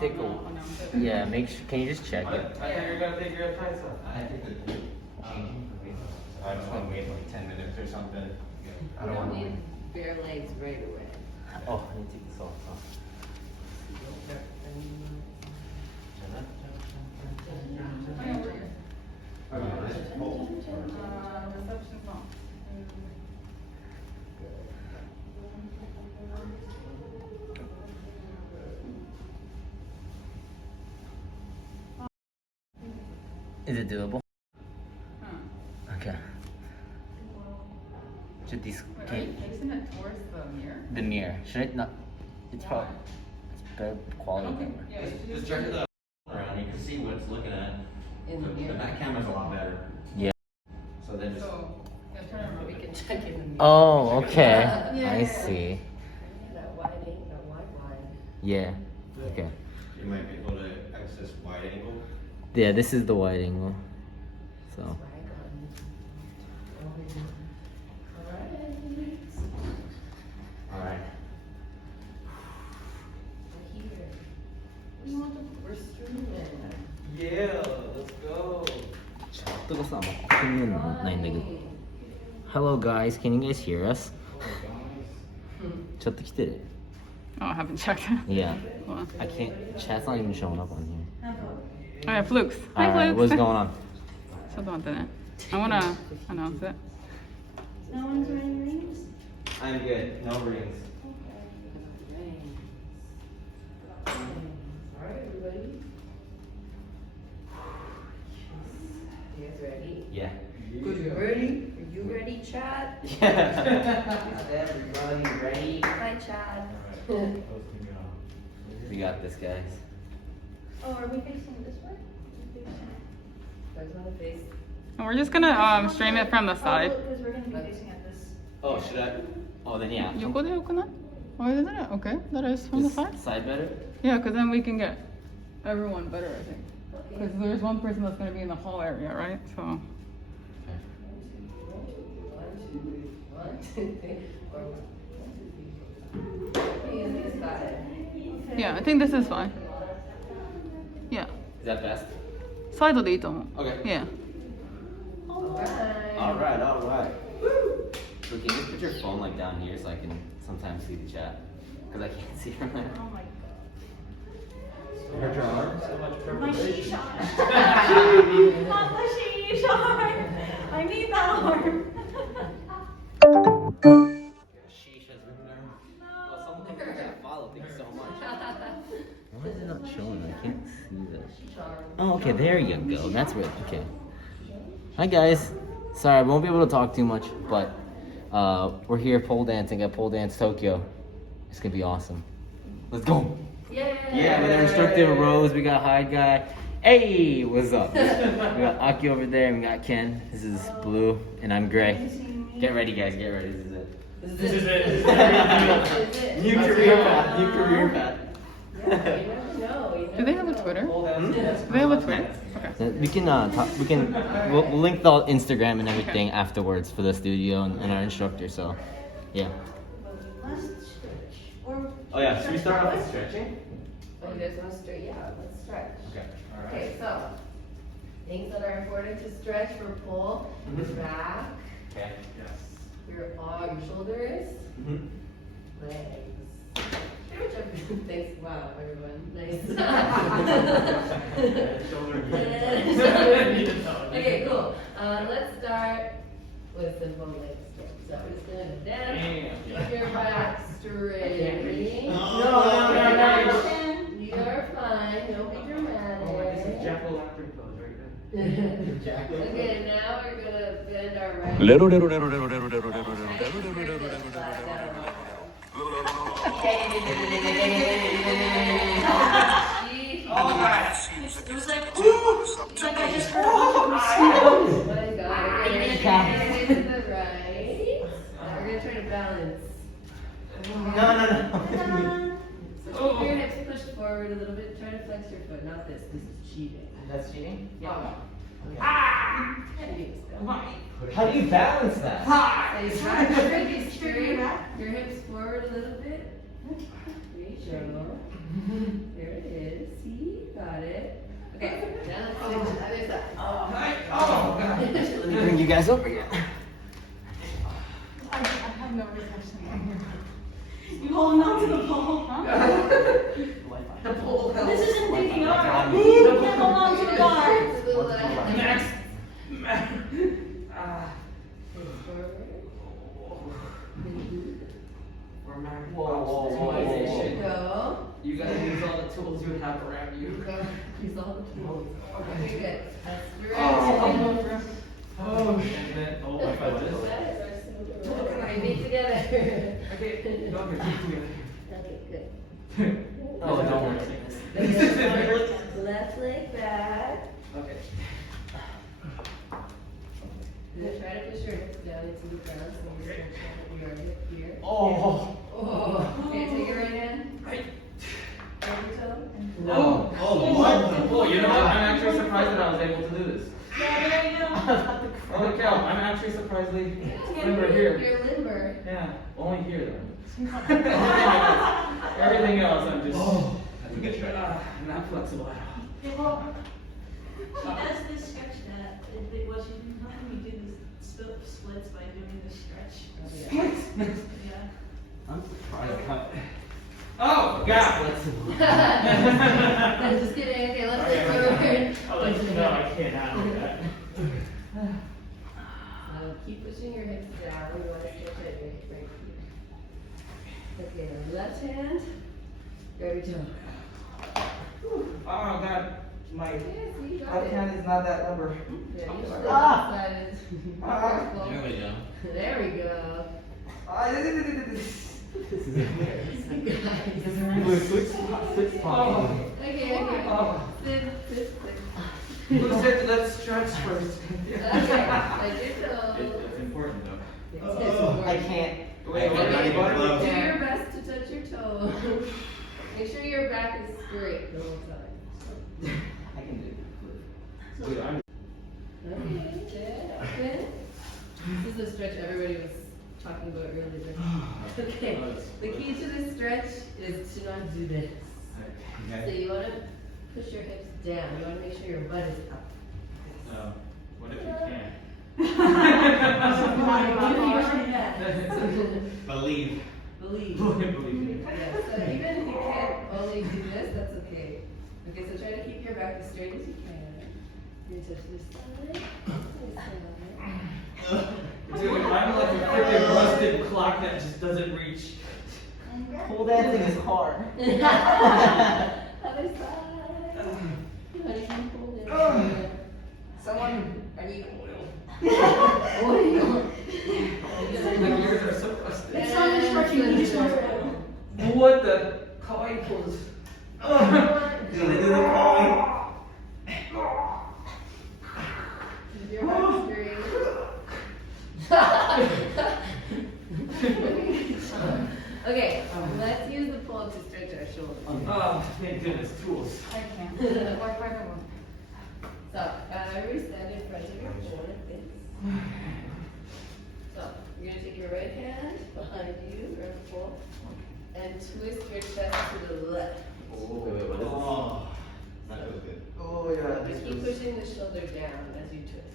take a. Yeah, make sure. Can you just check it? You're gonna take your time, son. I just want to wait like 10 minutes or something. I don't want to wait. Bare legs right away. Oh, I need to take this off. Reception's on. Is it doable? Okay. Should these? Wait, are you facing it towards the mirror? The mirror. Should it not? It's probably. It's better quality than. Yeah, Just check the around. You can see what it's looking at. In the mirror. The back camera's a lot better. Yeah. So then just. So, yeah, turn around. We can check in the mirror. Oh, okay. Yeah. I see. That wide angle, that wide. Yeah. Okay. You might be able to access wide angle. Yeah, this is the wide angle. So. Alright. All right. We're streaming. Yeah, let's go. 뜨거워서 아마 큰일은 나 있는데. Hello guys, can you guys hear us? 저도 기대래. Oh, I haven't checked. Yeah. Hold on. I can't. Chat's not even showing up on here. Oh, yeah, Flukes. Hi, All right, Flukes. what's going on? Something like that. I wanna announce it. No one's wearing rings? I'm good. No rings. Alright, everybody. You guys ready? Yeah. Good, you ready? Are you ready, Chad? Yeah. Everybody ready? Hi, Chad. We got this, guys. Oh, are we facing this way? Guys on the face. And we're just gonna straighten it from the side. Because we're gonna be facing at this. Oh, should I? Oh, then yeah. 요거 돼, 요거나? Oh, isn't it? Okay, that is from the Is side. Side better? Yeah, because then we can get everyone better, I think. Because there's one person that's gonna be in the hall area, right? So. One, two, three. This side. Yeah, I think this is fine. Yeah. Is that best? 사이드도 돼 있잖아. Okay. Yeah. Alright, alright. So can you just put your phone like down here so I can sometimes see the chat? Because I can't see from there. Oh my Hurt your arm? So much god. My preparation. sheesh arm. Not the sheesh arm. I need that arm. Sheesh has ruined her. Well, someone can follow. Thank you so much. Why is it not showing? I can't see that. Oh, okay, there you go. That's where. Okay. Hi guys. Sorry, I won't be able to talk too much, but we're here pole dancing at Pole Dance Tokyo. It's gonna be awesome. Let's go. Yeah, with our instructor Rose, we got Hyde guy. Hey, what's up? We got Aki over there, and we got Ken. This is Blue, and I'm Gray. Get ready, guys. Get ready. This is it. This is it. New career path. New career path. Do they have a Twitter? Do they have a Twitter? Okay. We can we'll link the Instagram and everything afterwards for the studio and our instructor. So, yeah. Let's stretch. Or Oh yeah, should we start off with stretching? Oh, you guys want to stretch? Yeah, let's stretch. Okay. Alright. Okay, so things that are important to stretch for pole: your back, Okay. Yes. your shoulders, legs. Pretty much everything. Thanks. Wow, everyone. Nice. Okay, cool. Let's start with simple leg stretch. So we're just gonna dance. Keep your back straight. No. You're fine. Don't be dramatic. jack-o'-lantern pose right Okay, now we're gonna bend our right. it was like, ooh, it's like I just heard a Oh my god. Okay, to the right. Now we're gonna try to balance. No. So keep your hips pushed forward a little bit. Try to flex your foot. Not this. This is cheating. That's cheating? Yeah. Ah! There you go. How do you balance that? So you try to be straight. Your hips forward a little bit. There you go. There it is. guys over again. I have no resistance in here. You holding on to the pole? Huh? The pole. This isn't dating art. The You can't hold on to the bar. Max. Go. You gotta use all the tools you have around you. Use all the tools. Okay, good. That's Oh. right. Oh, and then, oh, I got this. Okay, feet together. Okay, go your feet together. Okay, good. Oh, don't worry. Left leg back. Okay. Then try to push your hips down into the ground so you're stretching your hip here. Oh. Oh. Okay, take your right hand. Right. Over toe. No. Oh, you know what? I'm actually surprised that I was able to do this. Yeah, there you go. Holy cow, I'm actually surprisingly limber here. You're limber. Yeah, only here though. Everything else, I'm just. I'm not flexible at all. Yeah, well, he does this stretch that, what you, how can you do this splits by doing this stretch? Yeah. I'm surprised. Oh, God! I'm just kidding. Okay, let's take forward. No, I can't handle that. Keep pushing your hips down. You want to stretch out your hip right here. Okay, left hand. Grab your toe. Oh, God. My Yes, you got left it. hand is not that limber. Yeah, you should Ah. have decided. Be Ah. careful. There we go. There we go. This is embarrassing. Guys. Switch Oh. Okay. Oh. Sit. Who said let's stretch first? Okay, let your toes. It's important though. It's important. I can't. Wait, I'm not even close. Do your best to touch your toes. Make sure your back is straight the whole time. I can do it. Dude, I'm. Okay, good. This is the stretch everybody was talking about earlier. Okay, the key to this stretch is to not do this. So you want to push your hips down. You want to make sure your butt is up. What if you can't? Believe. Believe. Believe Yeah, so even if you can't only do this, that's okay. Okay, so try to keep your back as straight as you can. You touch this side, this side. Dude, I'm like a freaking rusted clock that just doesn't reach. Pole dancing is hard. Other side. Honey, you pull it. Someone, I need oil. Oil. The gears are so rusted. It's not just stretching, you just want to. What the coin pulls? Do they do the calling? Keep your back straight. Okay, let's use the pole to stretch our shoulders. Oh, thank goodness, tools. I can't. Why the one? So, everybody stand in front of your pole like this. So, you're gonna take your right hand behind you, around the pole, and twist your chest to the left. Wait, what is this? Oh. That feels good. Oh, yeah. Just keep pushing the shoulder down as you twist.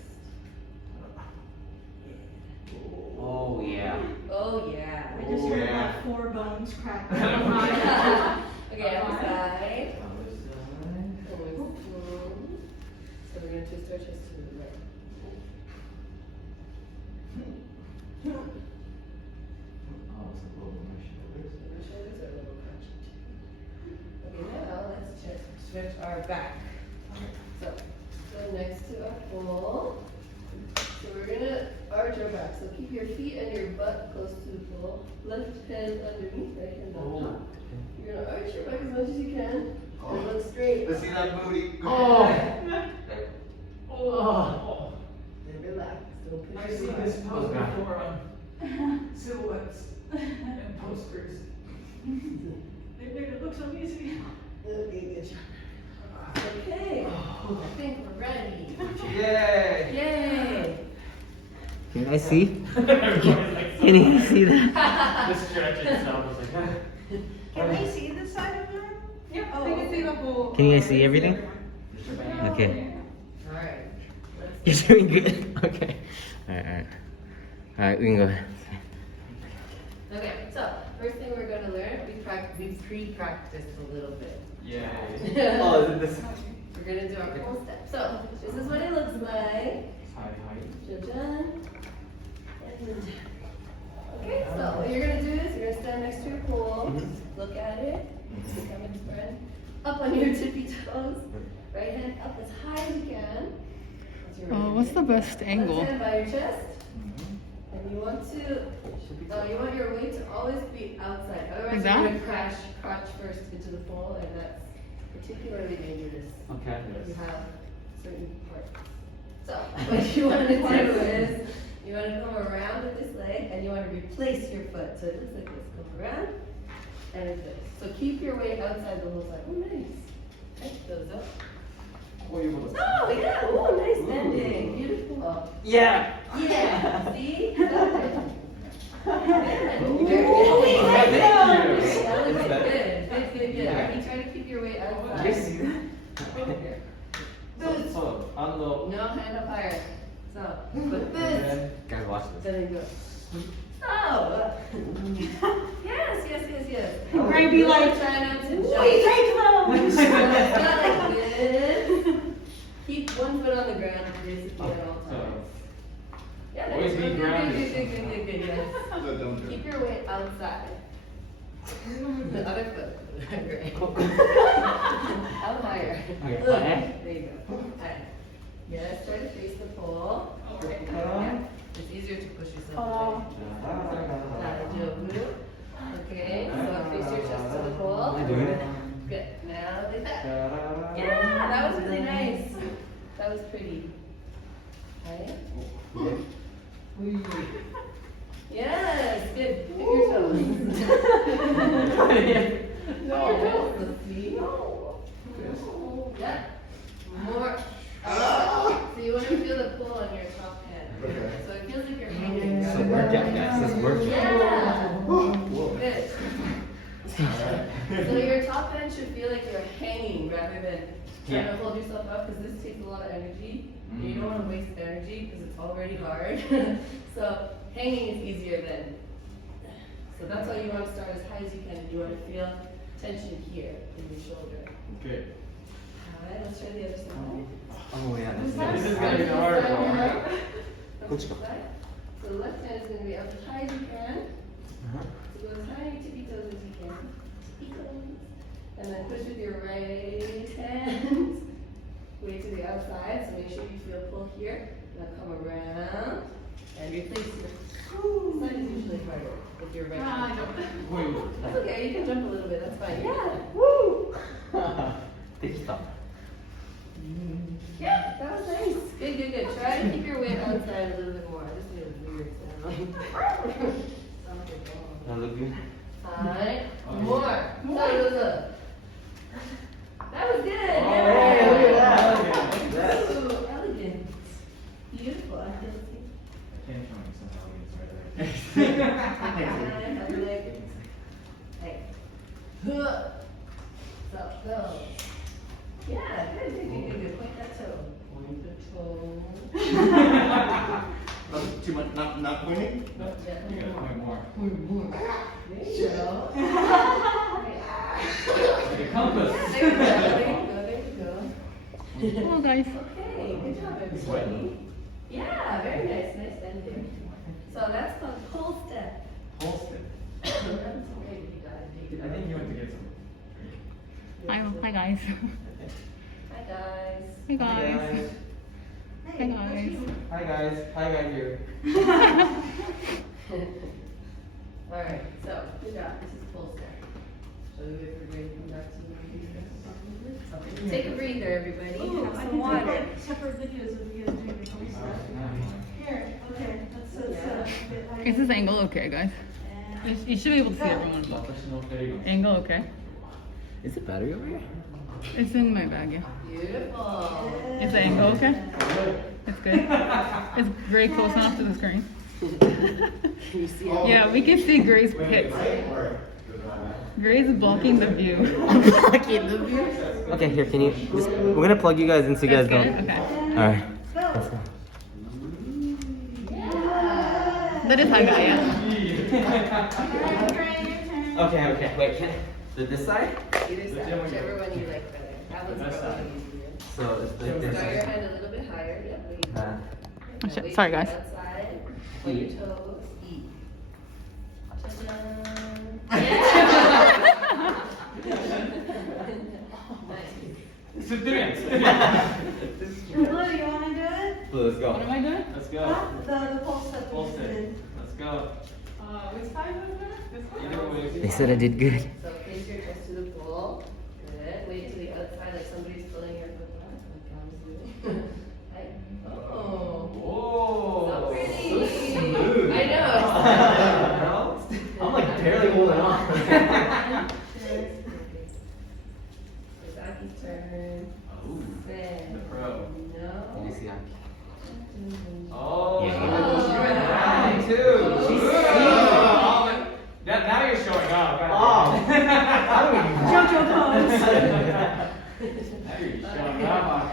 Oh yeah. Oh yeah. I just heard yeah. about 4 bones crack. Okay, other side. Other side. So we're gonna twist our chest to the right. Oh, it's a little more shoulders. Your shoulders are a little crunchy too. Okay, now let's stretch our back. So, go next to our pole. So we're gonna arch our back. So keep your feet and your butt close to the pole. Left hand underneath, right hand on top. You're gonna arch your back as much as you can. And look straight. Let's see that booty. Oh. Oh. And relax. Don't push I've your seen butt. this pose before on silhouettes and posters. They made it look so easy. Okay, good job. Okay, I think we're ready. Yay! Yay! Can I see? Everybody's like, Can you see that? the stretch itself is like, Can we see the side of your? Yep, Oh, I can see the whole. Can you guys see everything? Okay. Alright. You're doing good. Okay. Alright. Alright, we can go ahead. Okay, so first thing we're gonna learn, we pre-practiced a little bit. Yeah. Oh, is it this? We're gonna do our full step. So this is what it looks like. Hi. Dun-dun. And okay, so what you're gonna do is you're gonna stand next to your pole, look at it, become its friend, up on your tippy toes, right hand up as high as you can. That's your right Oh, what's hand. the best angle? Left hand by your chest, and you want your weight to always be outside. Otherwise, Like you're that? gonna crotch first into the pole, and that's particularly dangerous. Okay. You have certain parts. So what you want to do is you want to come around with this leg and you want to replace your foot. So it looks like this. Come around and replace. So keep your weight outside the whole side. Oh, nice. Okay, those up. Oh, yeah. Oh, nice bending. Beautiful. Yeah. Yeah. See? Good. Ooh, Very thank good. you. That looks Is that- good. Good. Alright, you try to keep your weight outside. Yes. Over here. So, on the. No, hand up higher. So, but this. Guys, watch this. Then you go. Oh. Yes. Gray be like, try not to jump. we take those. Not like this. Keep one foot on the ground basically at all So, times. Yeah, always that's be good, grounded. good, yes. Keep your weight outside. The other foot. Great. Out higher. Okay, Look. higher? There you go. Alright. Yes, try to face the pole. Okay. Yeah. It's easier to push yourself away. Okay, so face your chest to the pole. Am I doing it? Good. Now like that. Yeah, that was really nice. That was pretty. Okay. Yes, good. Pick your toes. No. Let's see. Yeah. More. So you want to feel the pull on your top hand. So it feels like you're hanging. It's a workout, guys. It's working. Yeah. Whoa. Good. So your top hand should feel like you're hanging rather than trying to hold yourself up because this takes a lot of energy. And you don't want to waste energy because it's already hard. So hanging is easier than. So that's why you want to start as high as you can. You want to feel tension here in your shoulder. Good. Alright, let's try the other side. Oh, yeah. This is gonna be the hard one. Let's go. So the left hand is going to be up as high as you can. So go as high on your tippy toes as you can. Tippy toes. And then push with your right hand way to the outside. So make sure you feel pull here. Now come around and replace your. This side is usually harder with your right hand. Wait. That's okay. You can jump a little bit. That's fine. Yeah. Woo. Stop. Yeah, that was nice. Good. Try to keep your weight outside a little bit more. This made a weird sound. That look good? Alright, more. Look. That was good. Hey, look at that. Ooh, elegant. Beautiful. I can Can't show me some elegance right there. Hey. So, go. Yeah, good. Point that toe. Point the toe. Too much, not pointing? Yeah, You gotta point more. there you go. Like a compass. There you go. Come on, guys. Okay, good job, everybody. Yeah, very nice. Nice bending. So that's called pole step. Holston. That's great. You got it. I think you went to get some. Hi, guys. Hi, guys. Hi, guys. Hi, guys. Hi guys. Hi guys here. Alright, so good job. This is pole step. Shall we wait for Gray to come back to the breather? Take a breather, everybody. Ooh, Have I some can water. take separate videos of you guys doing the whole stuff. Here, okay, let's set up a bit higher. Is this angle okay, guys? You should be able to see everyone. There you go. Angle okay? Is it battery over here? It's in my bag, yeah. Beautiful. Is the angle okay? It's good. Is Gray close enough to the screen? Can you see it? Yeah, we can see Gray's pits. Gray's blocking the view. Blocking the view. Okay, here, can you just, we're gonna plug you guys in so you guys That's don't. good? Okay. Alright. Let's go. That is high guy, yeah. Okay, wait, can this side? Either side, whichever one you like better. That one's probably easier. So it's like this. Start your hand a little bit higher. Yep. Wait. Uh, Oh, shit. Wait Sorry, till the guys. Outside. On your toes. Eat. Ta-da. Nice. It's a dance. Blue, you wanna do it? Blue, let's What am go. I doing? Let's go. The pole step. Full sit. Let's go. Which side was that? This one? Either way. They said I did good. So face your chest to the pole. Good. Wait to the outside like somebody's pulling your foot back. Like I was doing. Right. Oh. Whoa. So pretty. So smooth. I know. I'm like barely holding on. Zaki's turn. Ooh. Spin. The pro. No. Let me see. Oh. Yeah. Round two. She's Now you're showing off. Oh. How do we JoJo pose. Now you're showing off.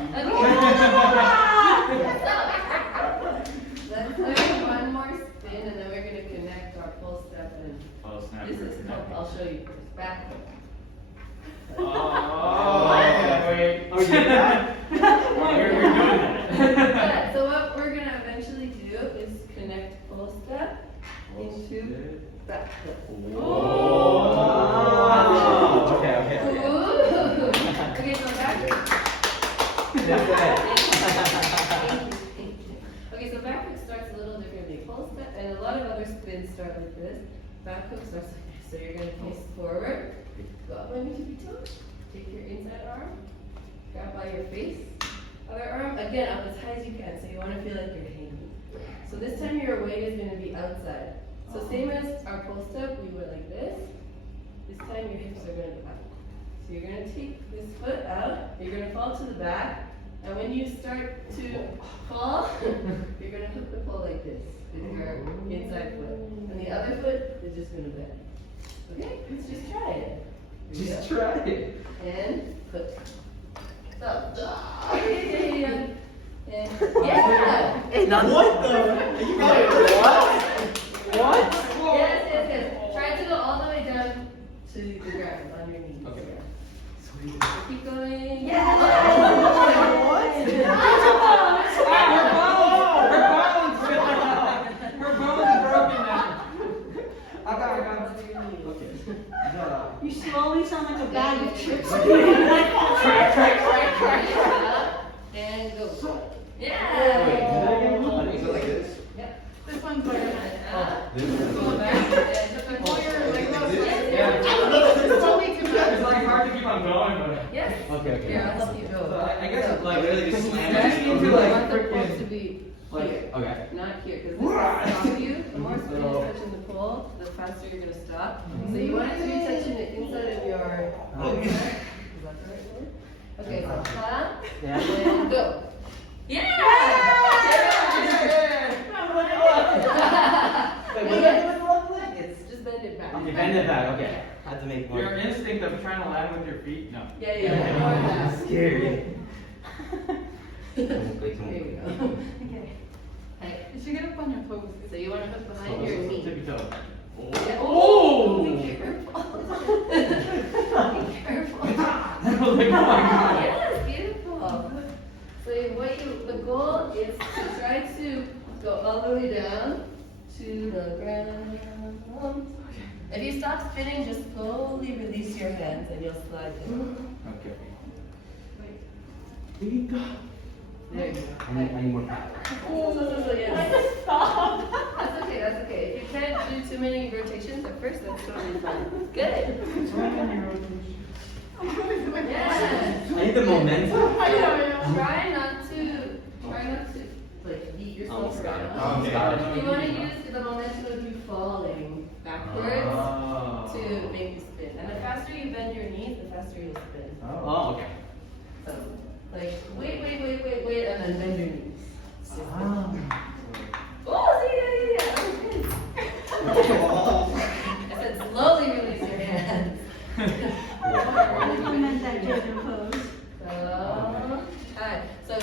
Let's do one more spin and then we're gonna connect our full step and Oh, snap. this is called, I'll show you first. Back foot. Oh, wait. Oh, you did that? You're doing that. Good. So what we're gonna eventually do is connect full step into back foot. Oh. Okay. Ooh. Okay, so backwards. That's it. Okay, so back hook starts a little differently. Full step, and a lot of other spins start like this. Back hook starts like this. So you're gonna face forward, go up on your tippy toes, take your inside arm, grab by your face, other arm, again up as high as you can. So you wanna feel like you're hanging. So this time your weight is gonna be outside. So same as our full step, we went like this. This time your hips are gonna go out. So you're gonna take this foot out, you're gonna fall to the back, and when you start to fall, you're gonna hook the pole like this with your inside foot. And the other foot is just gonna bend. Okay, let's just try it. Here we Just go. try it. And hook. So, yeah. And yeah. What the? You got it. What? Yes. Try to go all the way down to the ground on your knees. Okay. Keep going. What? Her bone's broken now. I got it. Okay. You slowly sound like a bag of chips. Try. And go. Yeah. Wait, do that again? Is it like this? Yep. This one's better. And up. This Go back. And Pull your legs up. Yeah. It's like hard to keep on going, but. Yes. Okay. Here, I'll help you go. So I guess it's like really just slam That's it you into want like the pole to freaking. be here, Okay. not here, because this will stop you. The more spin is touching the pole, the faster you're gonna stop. So you want it to be touching the inside of your. Okay. Is that the right word? Okay, so clap Yeah. and go. Yeah! It's just bend it back. You bend it back. Okay. Had to make more. Your instinct of trying to land with your feet, no. Yeah, more of that. Scary. Here we go. Okay. You should get up on your toes. So you want to hook behind your knee. Tippy toe. Yeah. Oh! Be careful. Be careful. I was like, oh my god. Yes, beautiful. So the goal is to try to go all the way down to the ground. If you stop spinning, just slowly release your hands and you'll slide down. Okay. There you go. I need more power. Yeah. That's okay. If you can't do too many rotations at first, that's totally fine. Good. Yeah. I need the momentum. Try not to like beat yourself around. Okay. You want to use the momentum of you falling backwards Oh. to make you spin. And the faster you bend your knees, the faster you'll spin. Oh, okay. So, like, wait, and then bend your knees. Oh, yeah. That was good. I said slowly release your hands. Implement that JoJo pose. Alright, so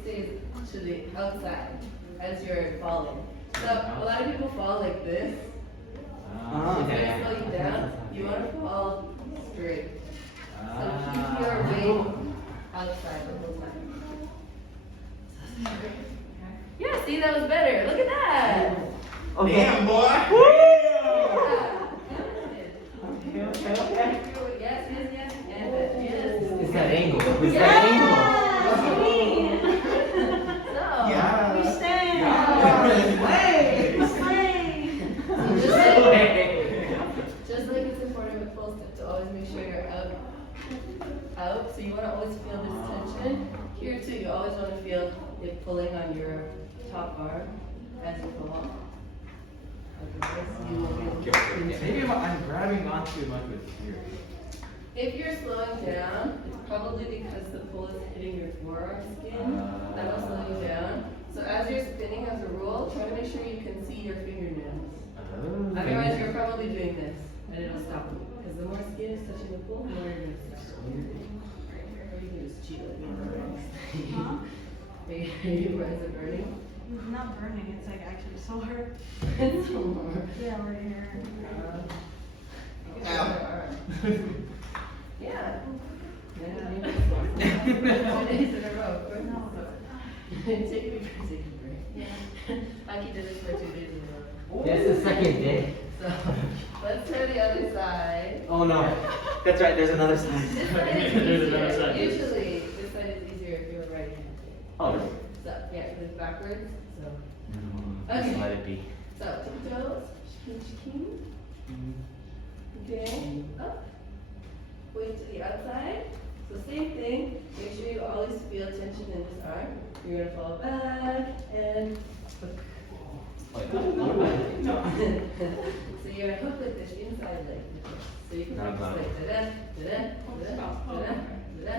stays to the outside as you're falling. So a lot of people fall like this. If Okay. you slow you down, you want to fall straight. So keep your weight outside the whole time. Yeah, see, that was better. Look at that. Okay. Damn, boy. Yeah. Okay. Yes, yes, yes. And yes. It's that angle. It's that So, Yeah. We stand. Yeah. just like it's important with full step to always make sure you're out. So you want to always feel this tension. Here too, you always want to feel it pulling on your top arm as you fall. Otherwise, you will be able to Maybe I'm grabbing onto much with here. If you're slowing down, it's probably because the pull is hitting your forearm skin. That will slow you down. So as you're spinning as a rule, try to make sure you can see your fingernails. Otherwise, you're probably doing this, and it'll stop you. Because the more skin is touching the pool, the more you're going to stop. Or you can just cheat like me. Huh? Your eyes are burning. It's not burning, it's like actually sore. It's more. Yeah, right here. You can hold my arm. Yeah. Yeah, you know, 2 days in a row. Take a break. Yeah. Aki did this for 2 days in a row. That's the second day. So let's try the other side. Oh no. That's right, there's another side. This side is There's another easier. side. Usually, this side is easier if you're right-handed. Oh. So yeah, because it's backwards. So Just Okay. let it be. so tiptoes, king. Okay. Up. Weight to the outside. So same thing. Make sure you always feel tension in this arm. You're gonna fall back and hook. So you're gonna hook with this inside leg. So you can practice like da-da, da-da, da-da, da-da, da-da.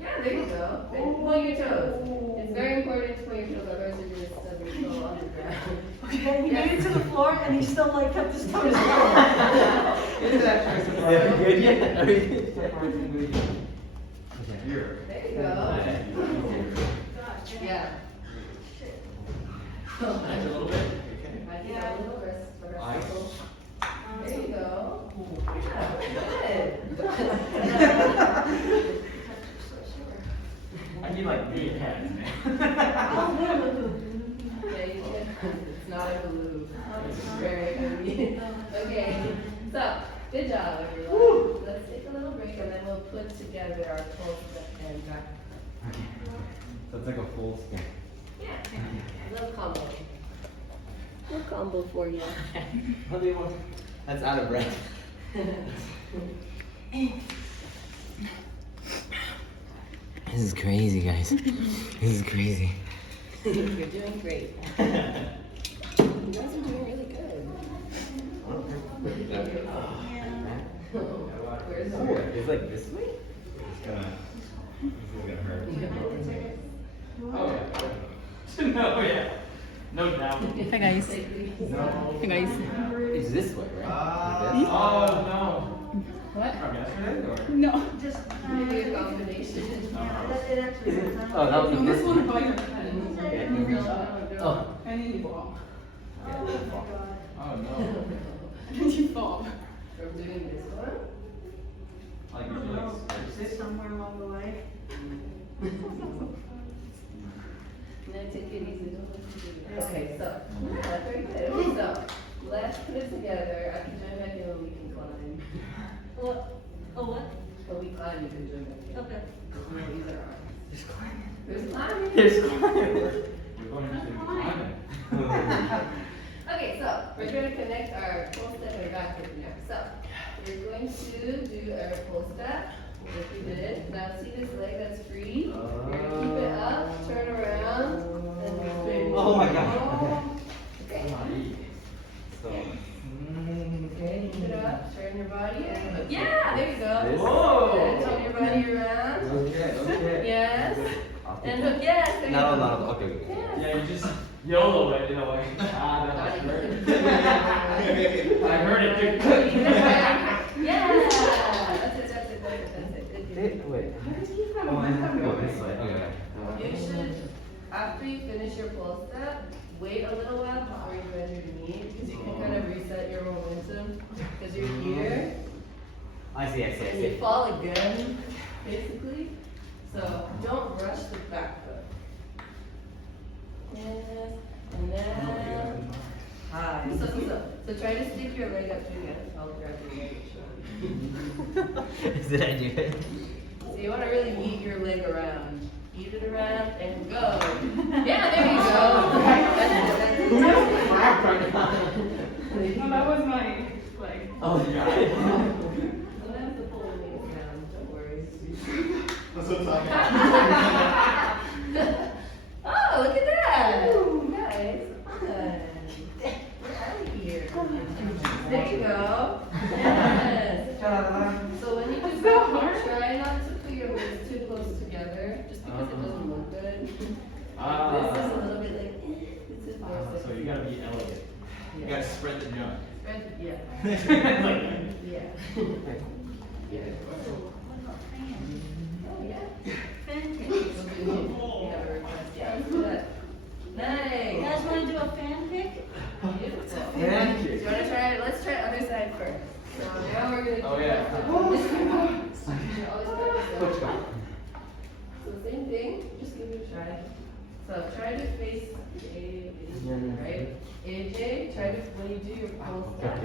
Yeah, there you go. And point your toes. It's very important to point your toes, otherwise you're gonna stub your toe on the ground. Okay, he made it to the floor and he still like kept his toes down. Isn't that true? Are we good yet? Are we good? Here. There you go. Yeah. A little bit. I think a little rest. There you go. Yeah, good. I need like 8 hands, man. Yeah, you can. It's not a balloon. It's very heavy. Okay, so good job, everyone. Let's take a little break and then we'll put together our full step and back. That's like a full spin. Yeah, a little combo. Little combo for you. That's out of breath. This is crazy, guys. This is crazy. You're doing great. You guys are doing really good. Where's the work? It's like this way? This is gonna hurt. Oh yeah. No, yeah. No doubt. Hi guys. Hey guys. It's this way, right? Ah. Like this? Oh no. What? From yesterday or? No. Just, Maybe a combination. it actually is. Oh, that was No, this this one one. by your head. And you reach up. Oh. And then you fall. Oh my god. Oh no. And you fall. From doing this one. Like I don't usually know, it's somewhere along the way. No, take it easy. Don't let you do it. Okay, so yeah, very good. Okay, so let's put it together. I can join back in when we can climb. What? Oh, what? When we climb, you can join back in. Okay. We'll use our arms. There's climbing. There's climbing. There's climbing. we're going to climbing. Okay, so we're going to connect our full step and back with now. So we're going to do our full step, like we did. Now see this leg that's free? You're going to keep it up, turn around, and spin. Oh my God. Okay. So, Okay, keep it up, turn your body, and hook. Yeah, there you go. This? Whoa. And turn your body around. okay, okay. Yes. And hook, yes, there you No, go. no, no, okay, okay. Yes. Yeah, you just YOLO it, you know, like, that's I heard it, dude. Yeah. That's it. Good. Wait, how did you Oh, I have to go this way. Okay. You should, after you finish your pole step, wait a little while before you bend your knee, because you can kind of reset your momentum, because you're here, I see. and you fall again, basically. So don't rush the back foot. And then high. So try to stick your leg up again. I'll grab your leg and show you. Did I do it? So you want to really eat your leg around. Eat it around and go. Yeah, there you go. That's it. No, that was my leg. Oh god. Sometimes the pole moves down. Don't worry. That's what I'm talking about. Oh, look at that! Nice. Good. We're out of here. There you go. Yes. So when you do So that, hard. try not to put your legs too close together, just because it doesn't look good. This is a little bit like, this is more So you gotta be elegant. You gotta spread the jump. Spread, yeah. Like, Yeah. Yeah. Oh, yeah. Fan kick. You have a request. Yeah, let's do that. You Nice. guys wanna do a fan kick? Beautiful. Thank you. Do you wanna try it? Let's try other side first. So now we're gonna do Oh, yeah. this one. You always practice that. So same thing, just give it a try. So try to face AJ, right? AJ, try to, when you do your pole step,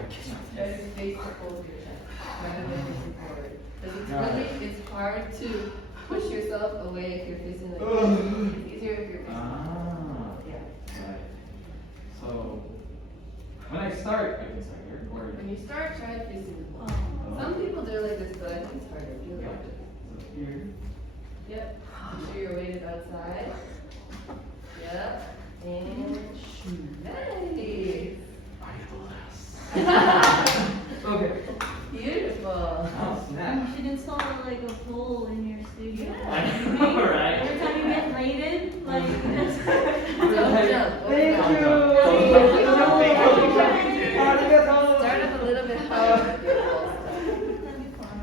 try to face the pole of your chest rather than facing forward. Because it's hard to push yourself away if you're facing like this. It's easier if you're facing yeah. Right. So when I start, I can start here. Or When you start, try facing the pole. Oh. Some people do it like this, but I think it's harder. Do it like this. So here. Yep. Make sure your weight is outside. Yep. And shoot. Nice. Okay. Beautiful. Oh You snap. should install like a pole in your studio. Yeah. I know, right? Every time you get rated, like that's. Don't jump. Thank Don't you. jump. Arigato. Start up a little bit higher.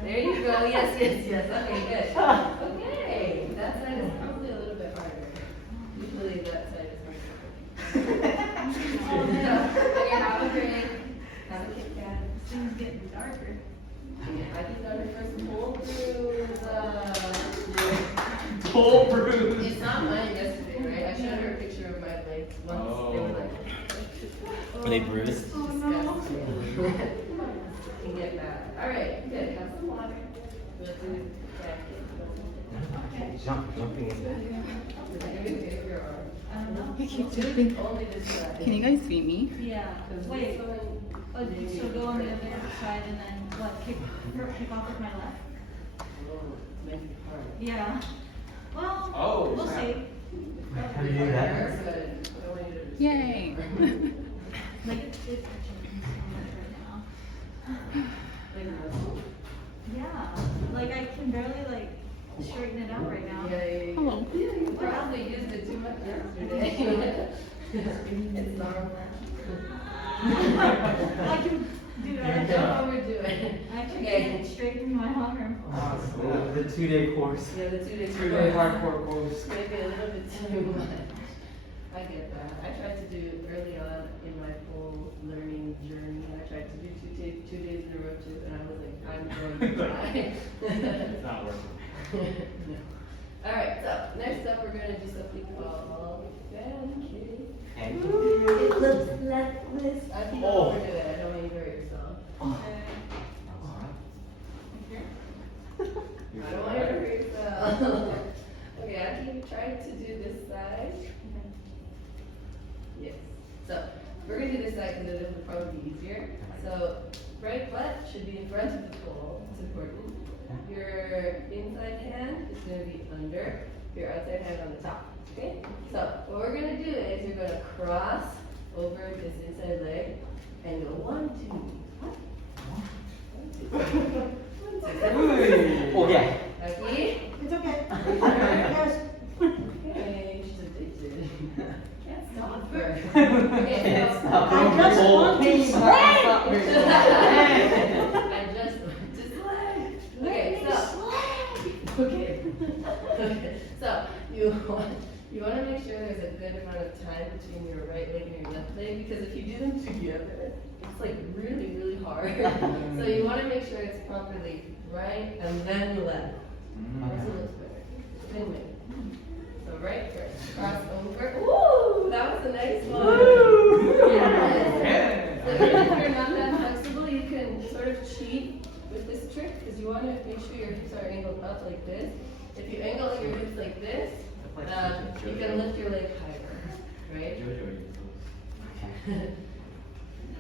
There you go. Yes. Okay, good. Okay. That side is probably a little bit harder. Usually that side is harder. Okay, have a drink. Have a Kit Kat. Things getting darker. I just got her first pole bruise. Pole bruise. It's not mine yesterday, right? I showed her a picture of my legs once. They were like, Were they bruised? disgusting. Can get bad. All right, good. Have some water. We'll do back Jumping in there. I don't know. I keep jumping. Only this side. Can you guys see me? Yeah. 'Cause Wait. this one- Oh, so go on the other side and then what? Kick off with my left. Oh, makes it hard. Yeah. Well, Oh, we'll snap. see. How do you do that? Very good. I want you to just- Yay. Like it's itching so much right now. Like muscle. Yeah. Like I can barely like straighten it out right now. Yeah. Hello. Yeah, you probably used it too much yesterday. It's normal. I can do it. Don't overdo it. I actually Okay. can't straighten my arm. The 2-day course. Yeah, the 2 days. 2-day hardcore course. Maybe a little bit too much. I get that. I tried to do early on in my pole learning journey. I tried to do 2 days in a row too, and I was like, I'm going to die. It's not working. No. All right. So next up, we're gonna do something called pancake. It looks like this. I think I'll overdo it. I don't want you to hurt yourself. I don't want you to hurt yourself. Okay, I keep trying to do this side. Yes. So we're gonna do this side because it will probably be easier. So right butt should be in front of the pole. It's important. Your inside hand is gonna be under. Your outside hand on the top. Okay? So what we're gonna do is you're gonna cross over this inside leg and go 1, 2. What? 1, 2. Oh yeah. Becky? It's okay. Yes. Okay, she's addicted. Can't stop her. Okay, Can't so stop I her. just Oh, want to please slay. stop her. I just want to slay. Okay, so. Okay. Okay. So you want to make sure there's a good amount of time between your right leg and your left leg, because if you do them together, it's like really, really hard. So you want to make sure it's properly right and then left. Also looks better. Spin it. So right first, cross over. Ooh, that was a nice one. Yes. So even if you're not that flexible, you can sort of cheat with this trick, because you want to make sure your hips are angled up like this. If you angle your hips like this, you can lift your leg higher, right?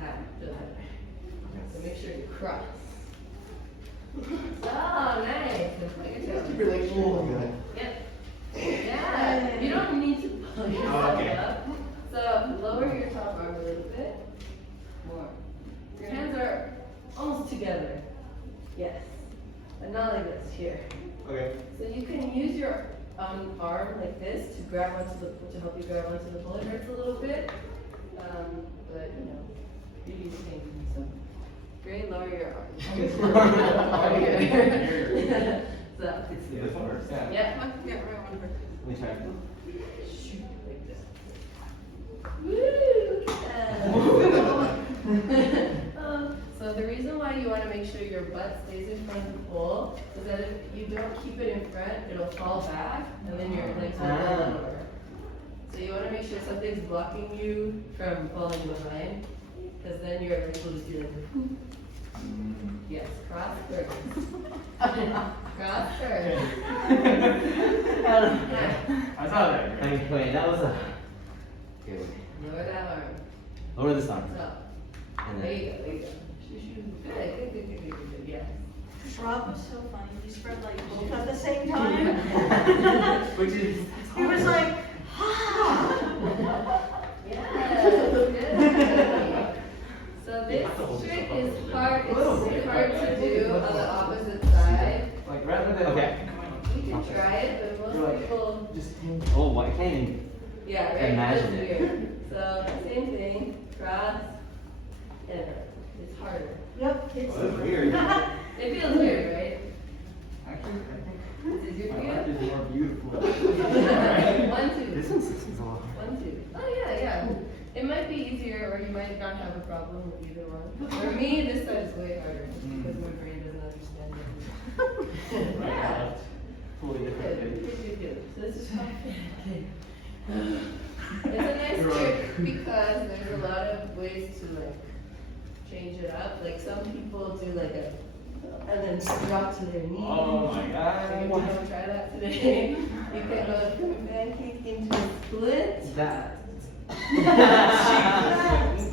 High, feel high. So make sure you cross. Oh, nice. Put your toes. Keep your legs full. Yep. Yeah. You don't need to pull yourself up. So lower your top arm a little bit more. Your hands are almost together. Yes. But not like this. Here. Okay. So you can use your arm like this to grab to help you grab onto the pole. It hurts a little bit, but you know, beauty's pain. So great, lower your arm. Over here. So This works. yeah. Yeah, right one first. Let me try. Shoot like this. Woo! So the reason why you want to make sure your butt stays in front of the pole is that if you don't keep it in front, it'll fall back, and then your legs will go lower. So you want to make sure something's blocking you from falling behind, because then your legs will just be like, yes, cross first. Cross first. I saw that. Wait, that was a. Okay, wait. Lower that arm. Lower this arm. So, And there then. you go, there you go. Good, yes. Rob was so funny. You spread like both at the same time. Which is. He was like, Yes, good. So this trick is hard, it's hard to do on the opposite side. Like rather than Okay. You can try it, but You're most like, people, just. Oh, I can't even. yeah, right? Imagine That's it. weird. So same thing, cross, and it's harder. yep. It's Oh, that's weird. It feels weird, right? Actually, I think It's easier my for left you? is more beautiful. 1, 2. This one's a lot. 1, 2. Oh yeah. It might be easier, or you might not have a problem with either one. For me, this side is way harder, just because my brain doesn't understand it. Yeah. Totally different thing. Good. So this is fun. It's a nice trick because there's a lot of ways to like change it up. Like some people do like a and then drop to their knee. Oh my So you god. want to try that today? You can go from a pancake into a split. That. I was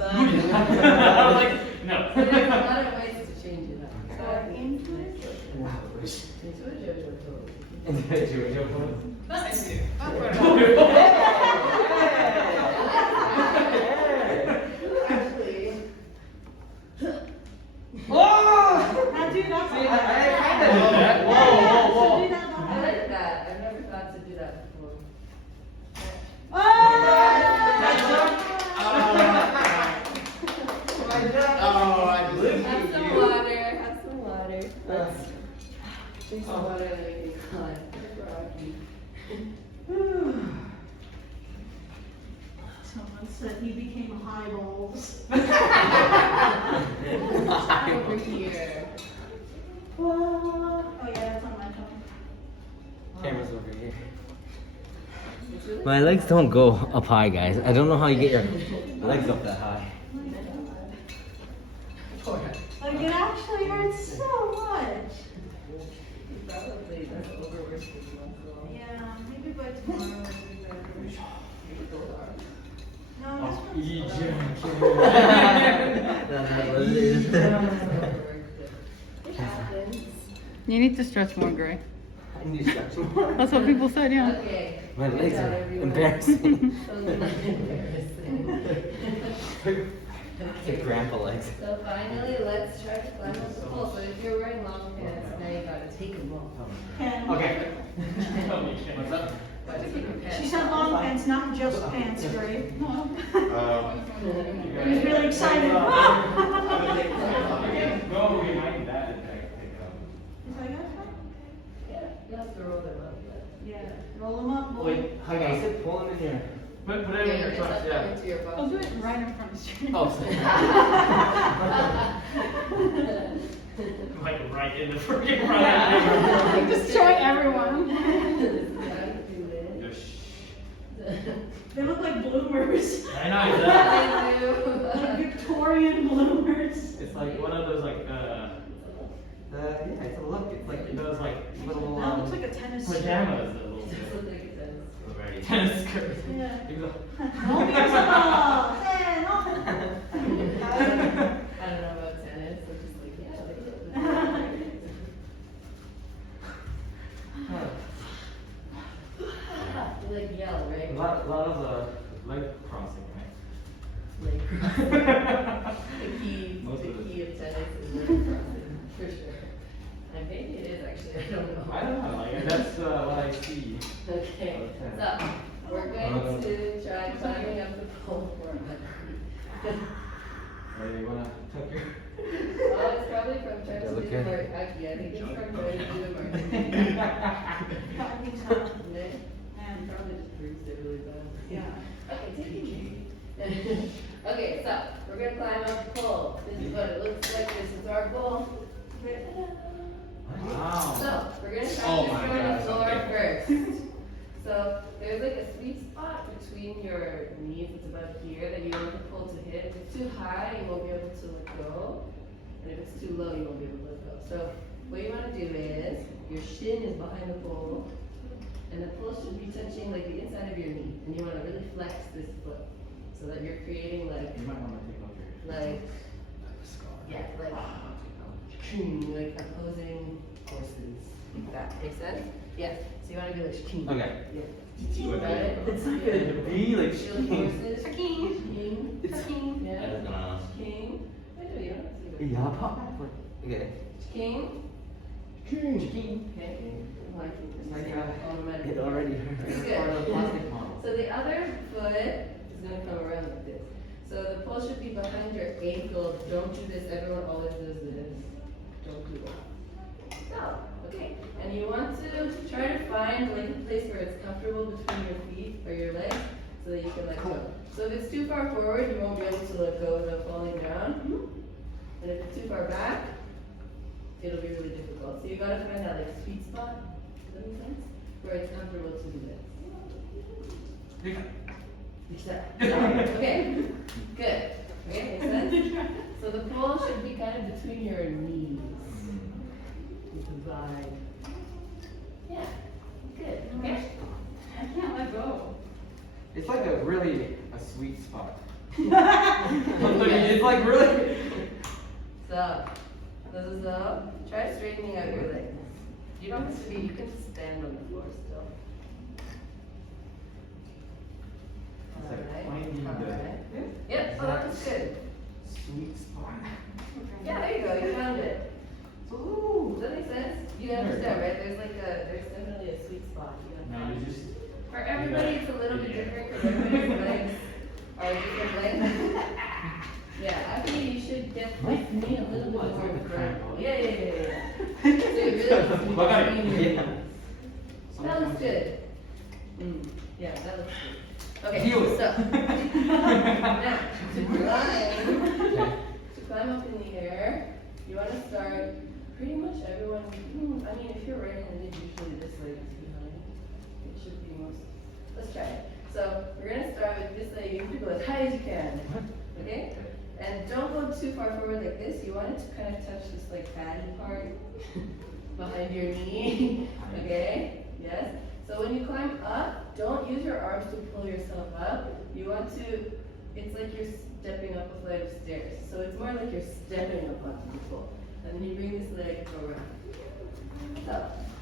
like, no. So there's a lot of ways to change it up. So into a JoJo pose. Actually, Now do that. See, I kind of did that. Whoa. Do that. I like that. I've never thought to do that before. Oh, I believe Have some you. water. Have some water. Let's drink some water and then we can climb. Someone said he became high balls. Over here. Oh yeah, that's on my tongue. Camera's over here. It's really My legs don't go up high, guys. I don't know how you get your legs up that high. Like it actually hurts so much. probably that's overworked as well. Yeah, maybe by tomorrow it'll be better. No, Oh, this one's Egypt. It happens. You need to stretch more, Gray. I need to stretch more. That's what people said, yeah. Okay. My Good legs job, are everyone. embarrassing. Those are embarrassing. The grandpa legs. So finally, let's try to climb up the pole. So if you're wearing long pants, now you gotta take them off. Ken. Okay. What's up? Gotta take your pants She said off. long pants, not just pants, right? Um, He's really excited. Go behind that and pick it up. Is that good? Yeah, you have to roll them up. But Yeah. Roll them up, boy. Wait, hang on. said pull them in here. Put it in Okay, your it's trunk, up yeah. into your I'll do box. it right in front of you. Oh, like right in the freaking front Yeah. Destroy everyone. They look like bloomers. I know, exactly. Like Victorian bloomers. It's like one of those like Yeah, it's a look. It's like those like little That looks like a tennis shirt. pajamas a little bit. already. Tennis skirts. Yeah. No musical. Hey, no. I don't know about tennis, I'm just like, yeah, look at it. You like yell, right? A lot of leg crossing, right? Like, the key, Most the of it. key of tennis is leg crossing, for sure. And maybe it is actually, I don't know. I don't know, like that's what I see. Okay, so we're going to try climbing up the pole for a minute. Or you wanna tuck your Oh, it's probably from trying to do Okay. the mark. Actually, I think it's from trying to do the mark. I think so. Nick, And you probably just bruised it really bad. yeah. Okay, take it easy. Okay, so we're gonna climb up the pole. This is what it looks like. This is our goal. Wow. So we're gonna Oh practice my going God, the floor okay. first. So there's like a sweet spot between your knees. It's about here that you want the pole to hit. If it's too high, you won't be able to let go. And if it's too low, you won't be able to let go. So what you want to do is your shin is behind the pole, and the pole should be touching like the inside of your knee. And you want to really flex this foot so that you're creating like You might wanna take off your yeah, like opposing forces. Like that makes sense? Yes. So you want to be like king. Okay. Yeah. What Got it? It's not gonna be like Shield forces. King. King. I Yeah. was gonna. King. Wait, no, you don't have to do Yeah, pop. Okay. King. King. Okay. I like it. It already This is hurt. good. So the other foot is going to come around like this. So the pole should be behind your ankle. Don't do this. Everyone always does this. Don't do that. So, okay. And you want to try to find like a place where it's comfortable between your feet or your legs so that you can let go. So if it's too far forward, you won't be able to let go without falling down. And if it's too far back, it'll be really difficult. So you gotta find that like sweet spot. Does that make sense? Where it's comfortable to do this. Okay, good. Okay, makes sense? So the pole should be kind of between your knees. You can vibe. Yeah, good. Okay. I can't let go. It's like a sweet spot. It's like really. So, this is up. Try straightening out your legs. You don't have to be, you can stand on the floor still. It's like Alright, finding alright. the Yep, oh, that was good. sweet spot. Yeah, there you go, you found it. Ooh, does that make sense? You understand, right? There's definitely a sweet spot. You gotta Now find you it. just. For everybody, it's a little bit Yeah. different because everybody's legs are different lengths. Yeah, actually, you should get like me a little bit more vertical. Yeah. So you really Look at between it. your Yeah. knees. That looks good. Yeah, that looks good. Okay, Feel it. so now to climb up in the air, you want to start. Pretty much everyone. I mean, if you're right-handed, usually this leg is behind. It should be most. Let's try it. So we're gonna start with this leg. You have to go as high as you can. Okay? And don't go too far forward like this. You want it to kind of touch this like fatty part behind your knee. Okay? Yes? So when you climb up, don't use your arms to pull yourself up. You want to, it's like you're stepping up a flight of stairs. So it's more like you're stepping up onto the pole. And then you bring this leg around. So,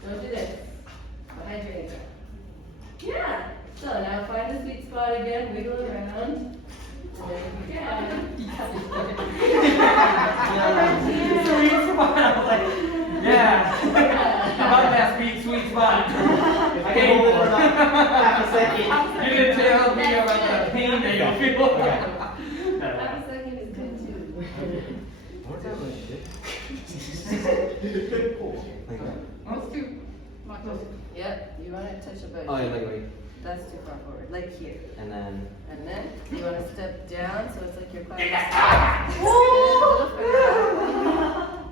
don't do this. Behind your ankle. Yeah! So now find the sweet spot again, wiggle around. And then you can. Sweet spot. I was like, yeah. About that sweet spot. I can hold it for about half a second. You didn't tell me about the pain that you feel. Half a second is good too. What's that like? Let's do much Yep, you want to touch a bit. Oh, yeah, like, That's too far forward, like here. and then. And then you want to step down, so it's like you're climbing. Yeah.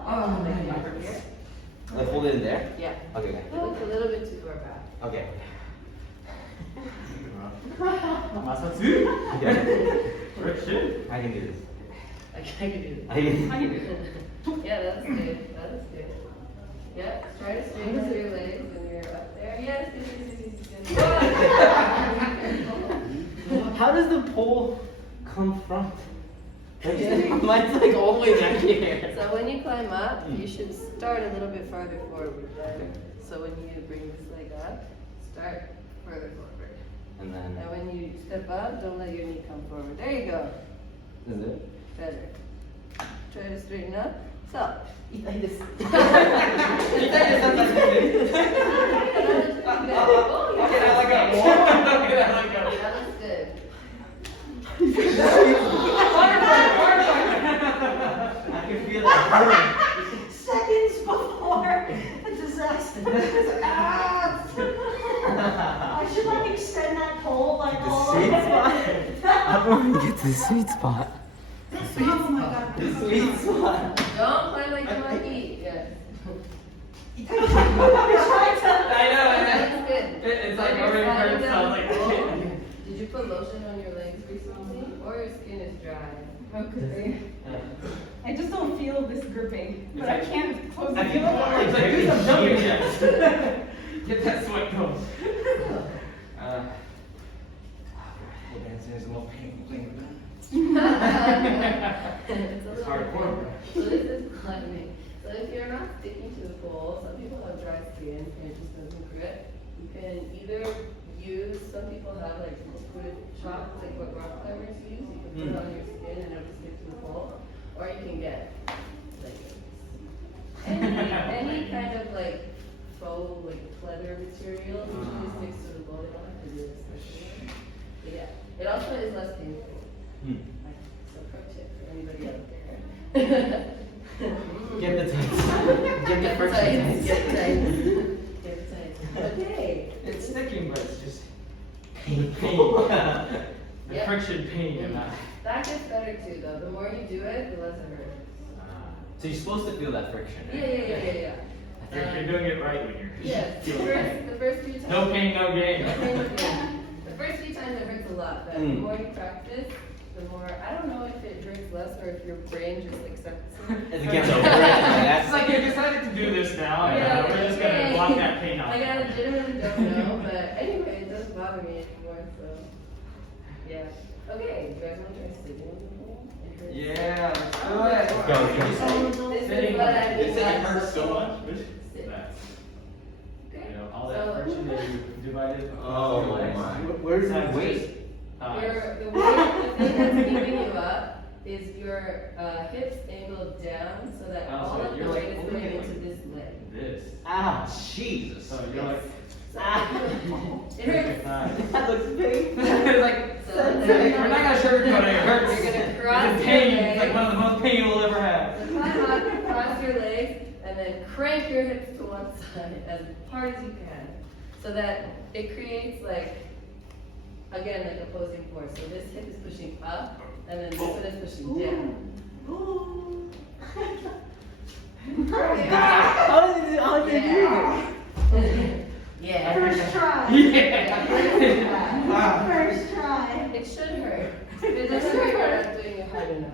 Oh, like here. Like, hold it in there? Yeah. Okay, okay. Look a little bit too far back. Okay. Masasu. Okay. Friction. I can do this. I can do this. I can do this. Yeah, that's good. That's good. Yeah, try to straighten out your legs when you're up there. Yes, yes, yes, yes, yes. How does the pole come from? Mine's like all the way down here. So when you climb up, you should start a little bit farther forward. Then. So when you bring this leg up, start further forward. And then. And when you step up, don't let your knee come forward. There you go. Is it? Better. Try to straighten up. So, eat like this. Okay, Oh, I like that. Okay, I like that. yeah, that's good. I can feel it burning. Seconds before a disaster. I should like extend that pole like The all sweet the way. spot. I want to get to the sweet spot. Oh my god. The sweet spot. Don't climb like you want to eat. Yes. I know. That's good. It's like When you're already sliding hurts. down I was like, the pole, did you put lotion on your legs recently? Or your skin is dry? Okay. I just don't feel this gripping, but I can't close I the feel door. like It's like, do some jumping jacks. Get that sweat going. Pole dancing is the most painful thing we've done. It's a little hardcore. So this is climbing. So if you're not sticking to the pole, some people have dry skin and it just doesn't grip. You can either use, some people have like liquid chalk, like what rock climbers use. You can put it on your skin and it'll stick to the pole. Or you can get like any kind of like faux like leather material usually sticks to the pole. You don't have to do this especially. But yeah, it also is less painful. Like, so pro tip for anybody out there. Get the tights. Get the friction tights. tights. Get tights. Get tights. Okay. It's sticking, but it's just Painful. the Yep. friction pain and That gets better too, though. The more you do it, the less it hurts. So you're supposed to feel that friction, right? Yeah. you're doing it right when you're. Yes. The first few times. No pain, no gain. The first few times it hurts a lot, but the more you practice, the more. I don't know if it hurts less or if your brain just accepts it. It gets over it. That's It's like you decided to do this now, and we're just gonna yay. block that pain out. Like I legitimately don't know, but anyway, it does bother me anymore, so yeah. Okay, you guys want to try sitting on the pole? Yeah, let's do it. Go. This is what I mean. It hurts so much. Sit. Okay. You know, all that So- friction that you divided. Oh your legs. my. Where's That's the weight? just, The thing that's keeping you up is your hips angled down so that Oh, all so of the you're like weight is holding going it into like this leg. this. Ah, Jesus. So you're like. It hurts. That looks big. It's like, So we're not gonna sugarcoat it, it hurts. You're gonna cross It's your pain, legs. it's like one of the most pain we'll ever have. So climb up, cross your legs, and then crank your hips to one side as hard as you can. So that it creates like, again, like opposing force. So this hip is pushing up, and then this one is pushing down. How did you do it? Yeah. First try. Yeah. First try. It should hurt. It doesn't hurt if you're not doing it hard enough.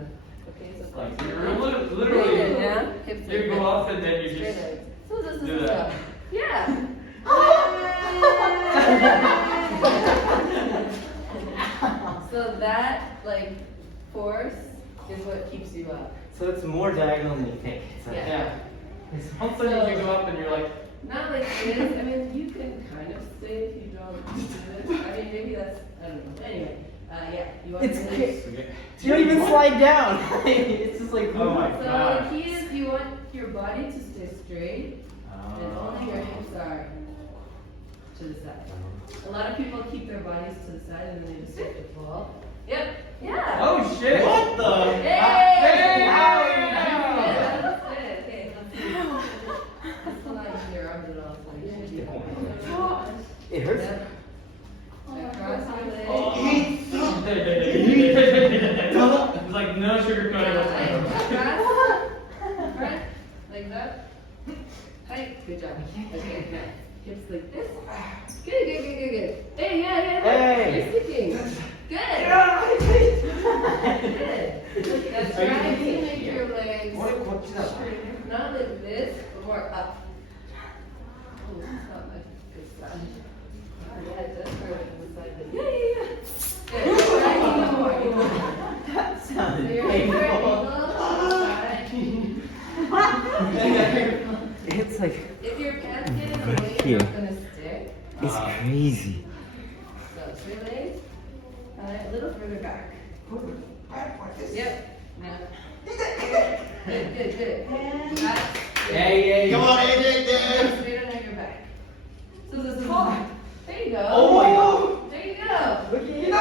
Okay, so Like, flex your you're arms. literally, Yeah, hips you like go this. off and then you Straight just. legs. So this do is that. up. Yeah. So that like force is what keeps you up. So it's more diagonal than you think. It's like, Yeah. It's all of a sudden you go up and you're like, Not like this. I mean, you can kind of stay if you don't do this. I mean, maybe that's, I don't know. Anyway, yeah. You want It's to great. okay. You don't even slide down. It's just like. Oh my So God. the key is you want your body to stay straight and only your hips are to the side. A lot of people keep their bodies to the side and then they just start to fall. Yep. Yeah. Oh shit! What the? Yay! Hey, how That's are you? good, that's good. Okay, let's see. Let's not use your arms at all, so you should be fine. no sugarcoating whatsoever. Front, like that. Hi, good job. Okay, now hips like this. Good. Hey, yeah. Hey. You're sticking. Good. Good. That's right. You make your legs not like this, but more up. Oh, that's not my good side. Yeah, it does hurt on the side. But yeah. Good. Right, even more. That So sounded you're painful. It's like If your pants get in the way, here. you're not gonna stick. it's crazy. So straight legs, a little further back. Yep. Now. Good. Back. Hey, come on, AJ, Straight under your back. So this is hard. There you go. Oh my god. There you go. Look at you. Oh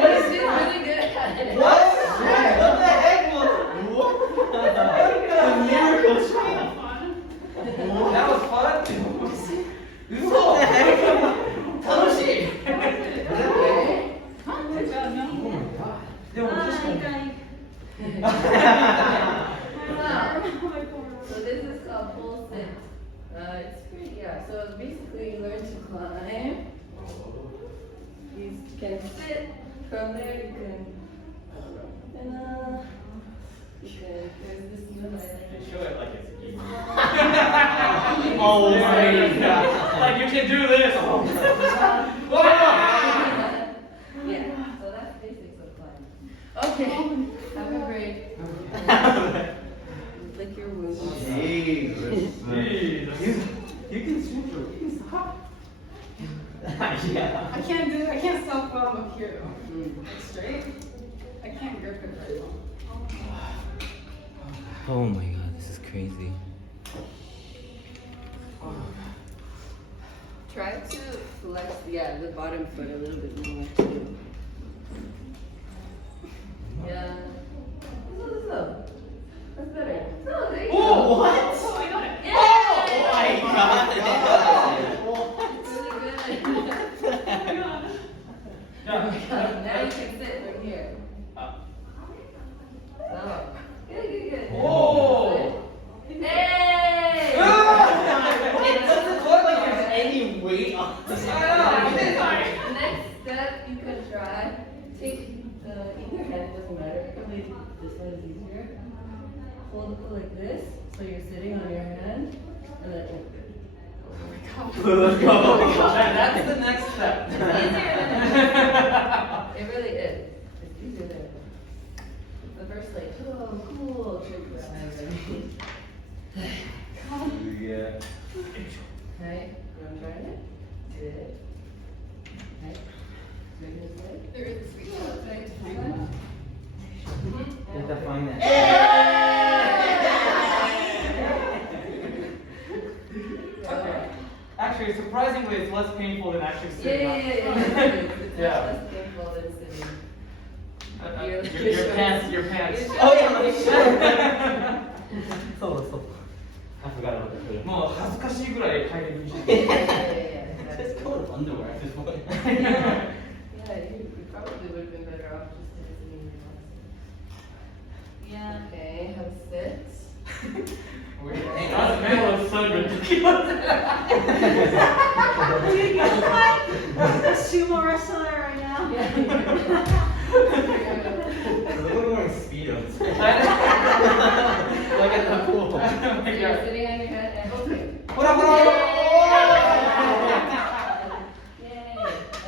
You're doing really good at it. my god. What the heck was the miracle shot? That was fun. What the heck? Tell us it. Okay. So this is called full sit. It's pretty, yeah. So basically you learn to climb. You can sit. From there you can, there's this movement. Show it like it's easy. Oh my god. Like you can do this. Oh. Yeah, so that's basics of climbing. Okay, have a break. Lick your wounds. Jesus. Jesus. You can swim through. You can stop. Yeah. I can't stop while I'm up here though. Like straight. I can't grip it very well. Oh my god, this is crazy. Try to flex, the bottom foot a little bit more too. Yeah. So. That's better. Oh, there you go. Oh, what? Yeah! Oh my god. It's really good. Now you can sit from here. So. Good. Oh. Hey! It doesn't look like there's any weight on this. Next step you can try, take either hand, doesn't matter. Probably this one is easier. Hold it like this, so you're sitting on your hand, and then That's the next step. it's easier than it really is. It's easier than it. The first like, oh cool, trick Yeah. Okay, you want to try it? Good. Okay. Straighten this leg. There is a sweet Yeah, spot. okay. You have to find that. Okay. Actually, surprisingly, it's less painful than actually Yeah, sitting up. It's Yeah. much less painful than sitting. Your pants. Oh yeah, let me show you.そう。I forgot about the food. もう恥ずかしいぐらい大変にして Yeah. Just go with underwear at this point. Yeah, you probably would have been better off just sitting in Yeah. Okay, have a sit. That was so ridiculous. Dude, you look like a sumo wrestler right now. Yeah. Look at wearing speedos. Look at the pool. Oh my So you're god. sitting on your head and okay. Hold on, hold on, hold on. Yay.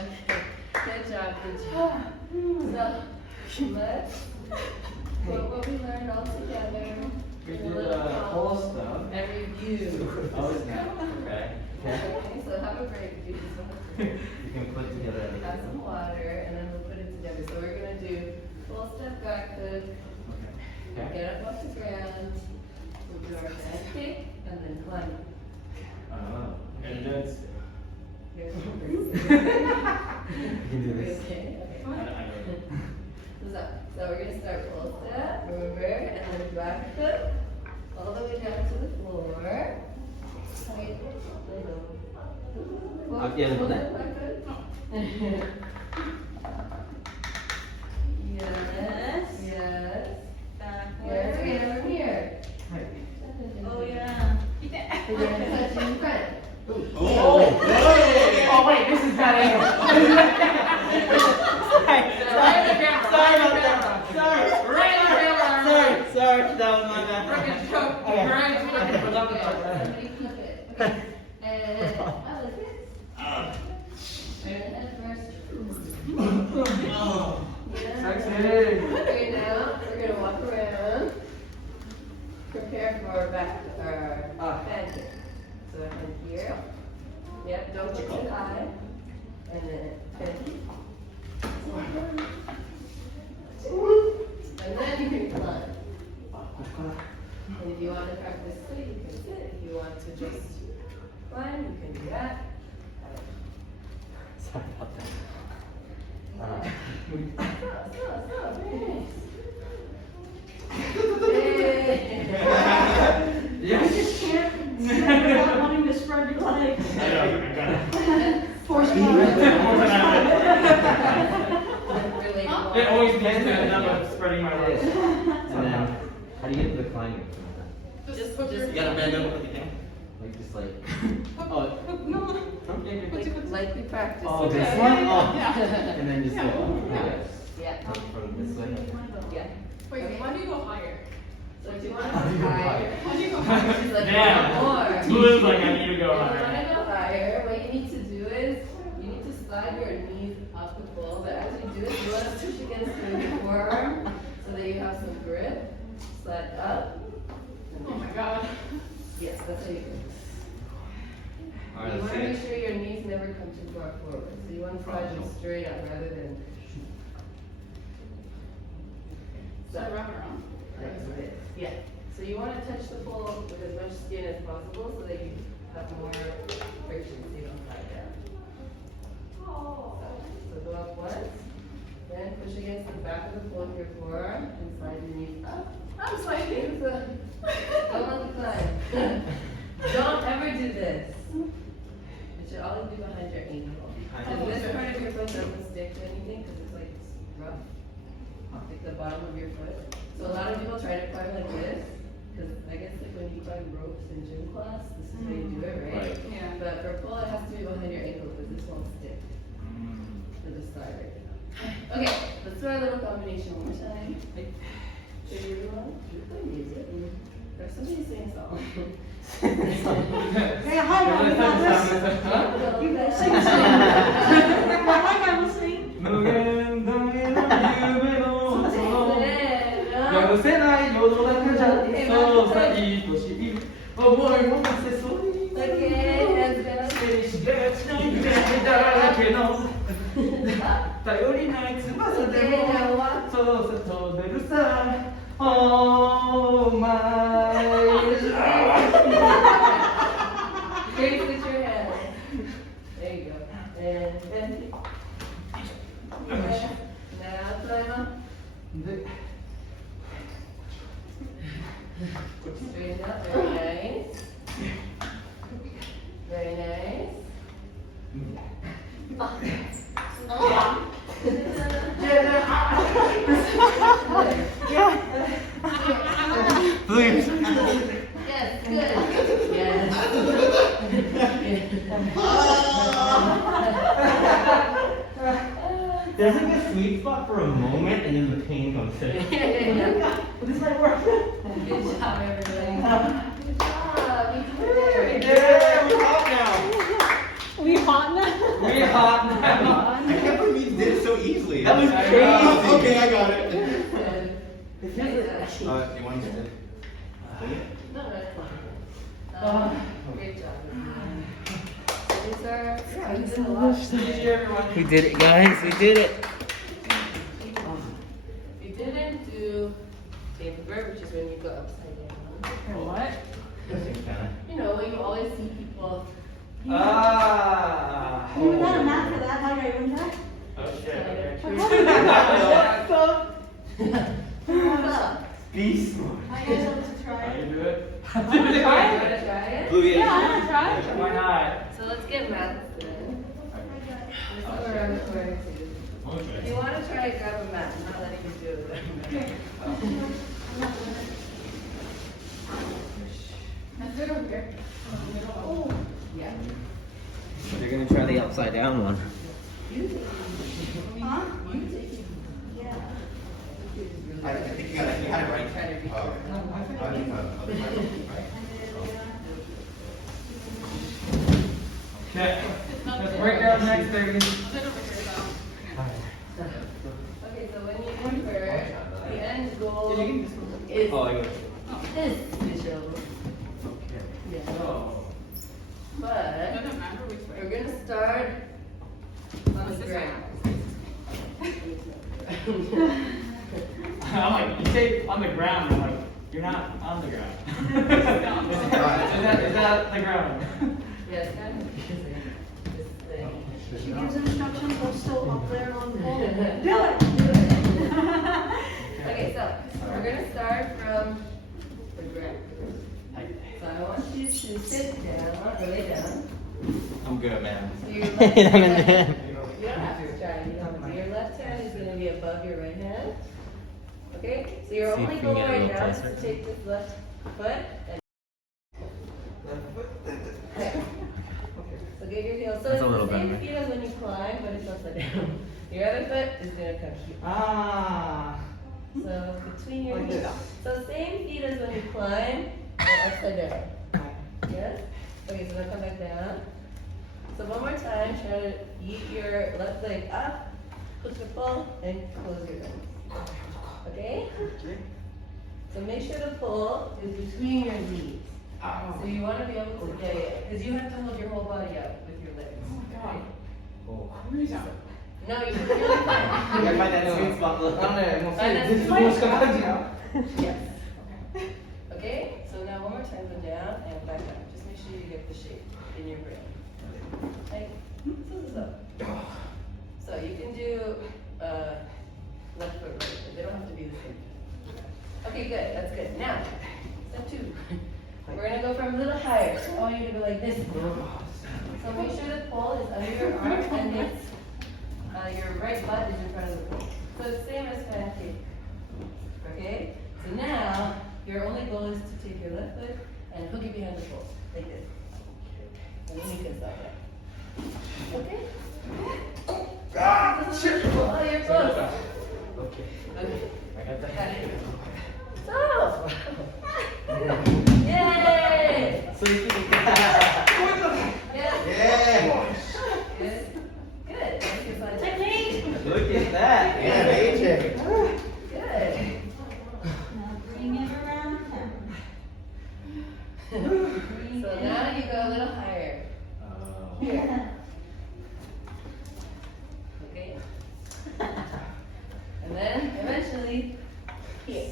Okay. Good job. So let's put what we learned all together. We in a did little whole stuff. and review. Oh, snap. Okay. Okay, so have a break. Do some You can put together have everything. some water and then we'll put it together. So we're gonna do full step back hook, Okay. get up off the ground, we'll do our hand kick, and then climb. Oh. And that's. Here's the You first. can do this. Okay, so we're gonna start full step, remember, and then back foot, all the way down to the floor. Tight, Yeah, full that. step, back foot. Okay, now we're gonna walk around. Prepare for back our head here. So head here. Yep, don't get too high. And then head here. And then you can climb. And if you want to practice sit, you can sit. If you want to just climb, you can do that. Sorry about that. So, very nice. You just can't sit without wanting to spread your legs. Force Really It always means to end up spreading my legs. And then, how do you get to the climbing? Just You gotta bend over with your hand. Like, just like. No. lightly practice. Oh, this Okay. one? Oh. Yeah. And then just go up. Yeah. From this way. Yeah. Wait, how do you go higher? So if you want to go higher, How do you go higher? she's like, Damn. more. Blue's like, I need to If go you want higher. to go higher, what you need to do is you need to slide your knees up the pole. But as you do it, you want to push against your forearm so that you have some grip. Slide up. Oh my god. Yes, that's how you do it. Alright, You let's want to see make it. sure your knees never come too far forward. So you want to slide them straight up rather than So I wrap it around. like this. Yeah. So you want to touch the pole with as much skin as possible so that you have more friction so you don't slide down. So go up once, then push against the back of the pole with your forearm and slide your knees up. I'm sliding. Don't let the climb. Don't ever do this. It should always be behind your ankle. And this part of your foot doesn't stick to anything because it's like rough. Like the bottom of your foot. So a lot of people try to climb like this. Because I guess like when you climb ropes in gym class, this is how you do it, right? Yeah. But for pull, it has to be behind your ankle because this won't stick. So just slide right now. Okay, let's do our little combination one more time. So you're one, you play music. Or somebody sing a song. Say hi, Mom, we got this. You guys sing a song. Hi, Mom, we'll sing. 無限大の夢のやるせない世の中じゃそうさ愛しい思いも馳せそうに Okay, hands down. 手にしがちな夢だらけの頼りない翼で Okay, も now walk. そうさ飛べるさ Oh my Great with your hands. There you go. And now climb up. Straighten up. Very nice. Very nice. Please. Yes, good. Yes. There's like a sweet spot for a moment and then the pain comes in. This might work. Good job, everybody. Good job. You did it. Yeah, we're hot now. We hot now? We're hot now. I can't believe you did it so easily. That was I crazy. know. Okay, I got it. Good. Good. You want to sit? No, great job. These are, yeah, you did a lot. GG, everyone. We did it, guys. We did it. You didn't do paper, which is when you go upside down. What? You know, you always see people. Ah. You got a map for that, how do I even that? Oh shit. Okay. What's up? Be smart. I guess I'll just try How you it. do it? You wanna try it? Blue, Yeah, I'm gonna try. Why not? So let's get math then. Let's go around the corner too. If you want to try it, grab a mat. I'm not letting you do it. That's it over here. Yeah. You're gonna try the upside down one. Huh? Yeah. I think you got it. You had it right. Try to reach Okay. Let's break out next, baby. Sit over here though. Okay, so when you the end goal is Oh, I got it. this visual. Yeah. Oh. But Doesn't matter which way. we're gonna start on the ground. I'm like, you say on the ground, I'm like, you're not on the ground. is that the ground? Yes, kind of. This thing. She gives instructions, we're still up there on the wall. Do it! Okay, so we're gonna start from the ground. So I want you to sit down or lay down. I'm good, man. So your left I'm in hand, there. you don't have to try. You don't. Your left hand is gonna be above your right hand. Okay. So your See if only we can goal get a right little now is closer. to take this left foot and. Okay. So get your heel. So That's it's a little the same better. feel as when you climb, but it's upside down. Your other foot is gonna come here. Ah. So between your Like knees. this. So same feet as when you climb, but upside down. Yes? Okay, so now come back down. So one more time, try to yeet your left leg up, push your pull, and close your legs. Okay? So make sure the pull is between your knees. So you want to be able to get it, because you have to hold your whole body out with your legs. Okay? No, you're really fine. You gotta find that sweet spot. Look. Find that sweet spot. Yes. Okay, so now one more time, go down and back up. Just make sure you get the shape in your brain. Like, so. So you can do left foot, right foot. They don't have to be the same. Okay, good. That's good. Now, step 2. We're gonna go from a little higher. I want you to go like this. So make sure the pole is under your arm and it's your right butt is in front of the pole. So it's same as pancake. Okay? So now your only goal is to take your left foot and hook it behind the pole. Like this. And then you can stop that. Okay? Oh, you're close. Okay. Okay. I got that. Got it. So! Yay! So you can. Yes. Yeah. Good. Good. Technique! Look at that. Yeah, amazing. Good. Now bring it around. So now you go a little higher. Here. Okay. And then eventually here.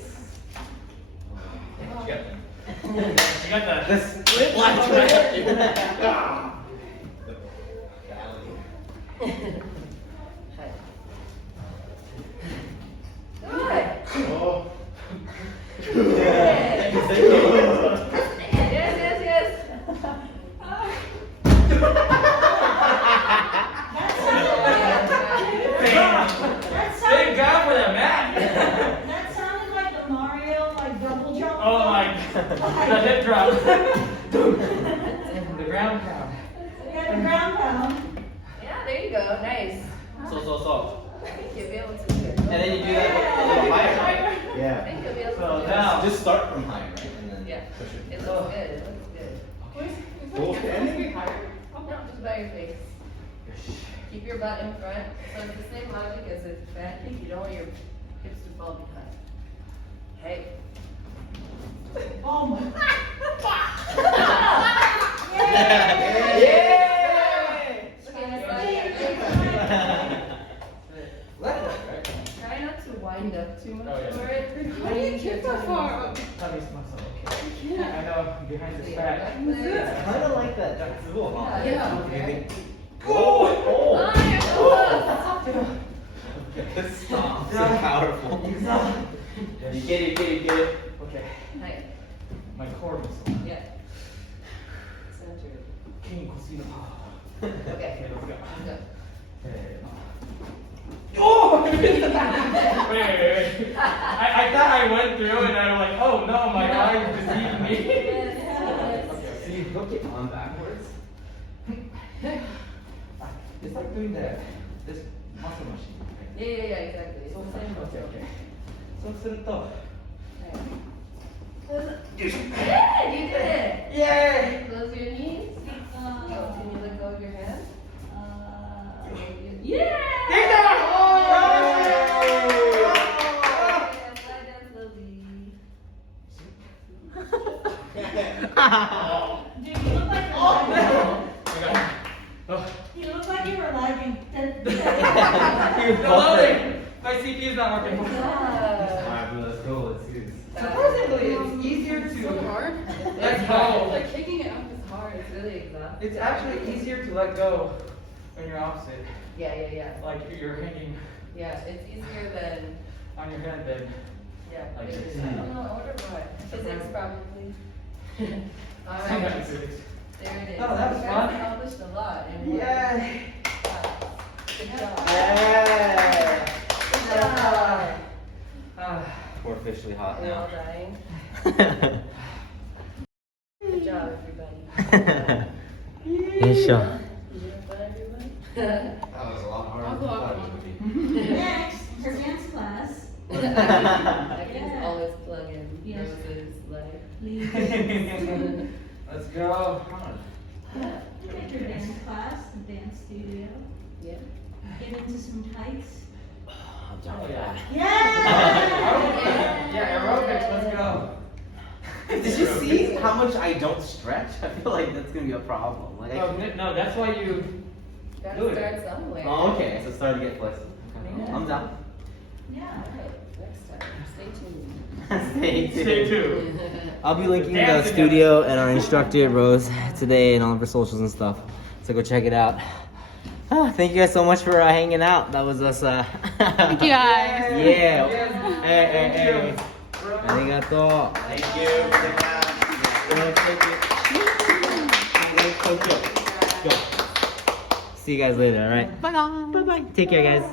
You got that. The split left Good. Oh. Yes, yes, yes. Thank God for that mat. That sounded like the Mario, like double jump. Oh my God. The hip drop. The ground pound. Yeah, the ground pound. Yeah, there you go. Nice. So. I think you'll be able to do it. And then you do that a little higher, right? I Yeah. think you'll be able to So do it. now- Just start from higher, right? And then Yeah. push it. It looks good. It looks good. Cool. No, just by your face. Keep your butt in front. So it's the same logic as a back kick. You don't want your hips to fall behind. Hey. Oh my. Yay! Okay, that's Left leg, right? Try not to wind up too much Oh, yeah. for it. How do you kick that far? Tummy muscle. Okay. I know. Behind So this your fat. left leg. It's kind of like that. That's cool, huh? Yeah. You think- Oh, Oh! you're so close. This is powerful. You get it. Okay. Nice. My core muscle. Yeah. Center. King Cosino. Okay. Okay, let's go. Let's go. Oh! wait. I thought I went through and I'm like, oh no, my eye is deceiving me. Yes. So you hook it on backwards. It's like doing this muscle machine. Yeah, exactly. It's the same muscle. Okay. そうすると、 Good, you did it. Yay! Close your knees. Uh, Can you let go of your hand? uh, Yeah. Ding dong! Dude, you look like you're lagging. You look like you were lagging. Loading. My CPU is not working. Alright, bro, let's go. Let's see this. Surprisingly, it's easier So to hard. let go. Like kicking it up is hard. It's really exhausting. It's actually easier to let go when you're opposite. Yeah. Like you're hanging Yeah, it's easier than, on your head then. yeah. Like it this. is. I don't know, I wonder what. Physics probably. Alright, Sometimes it's. there it is. Oh, that was You guys fun. accomplished a lot in one Yeah. class. Good job. Yeah. Good job. We're officially hot Are we all now. dying? Good job, everybody. Yeah, sure. Did you have fun, everybody? That was a lot harder I'll than go I up thought it one. would be. Next, her dance class. I can Yeah. always plug in Yes. Rose's life. Let's go. Take your dance class, dance studio. Yeah. Get into some hikes. I'm down Oh, with yeah. Yeah! Yeah, aerobics, let's go. Did you see how much I don't stretch? I feel like that's gonna be a problem. Like, No, that's why you. Gotta Do it. start somewhere. oh, okay. So start to get flexible. Okay. Yeah. I'm down. Yeah. Alright, next time. Stay tuned. Stay tuned. Stay tuned. I'll be linking the Dancing studio and our instructor Rose today and all of her socials and stuff. So go check it out. Thank you guys so much for hanging out. That was us. Thank you guys. Yeah. Yes. Hey. Arigato. Thank you. Good job. Go. See you guys later, alright? Bye bye. Take care, guys.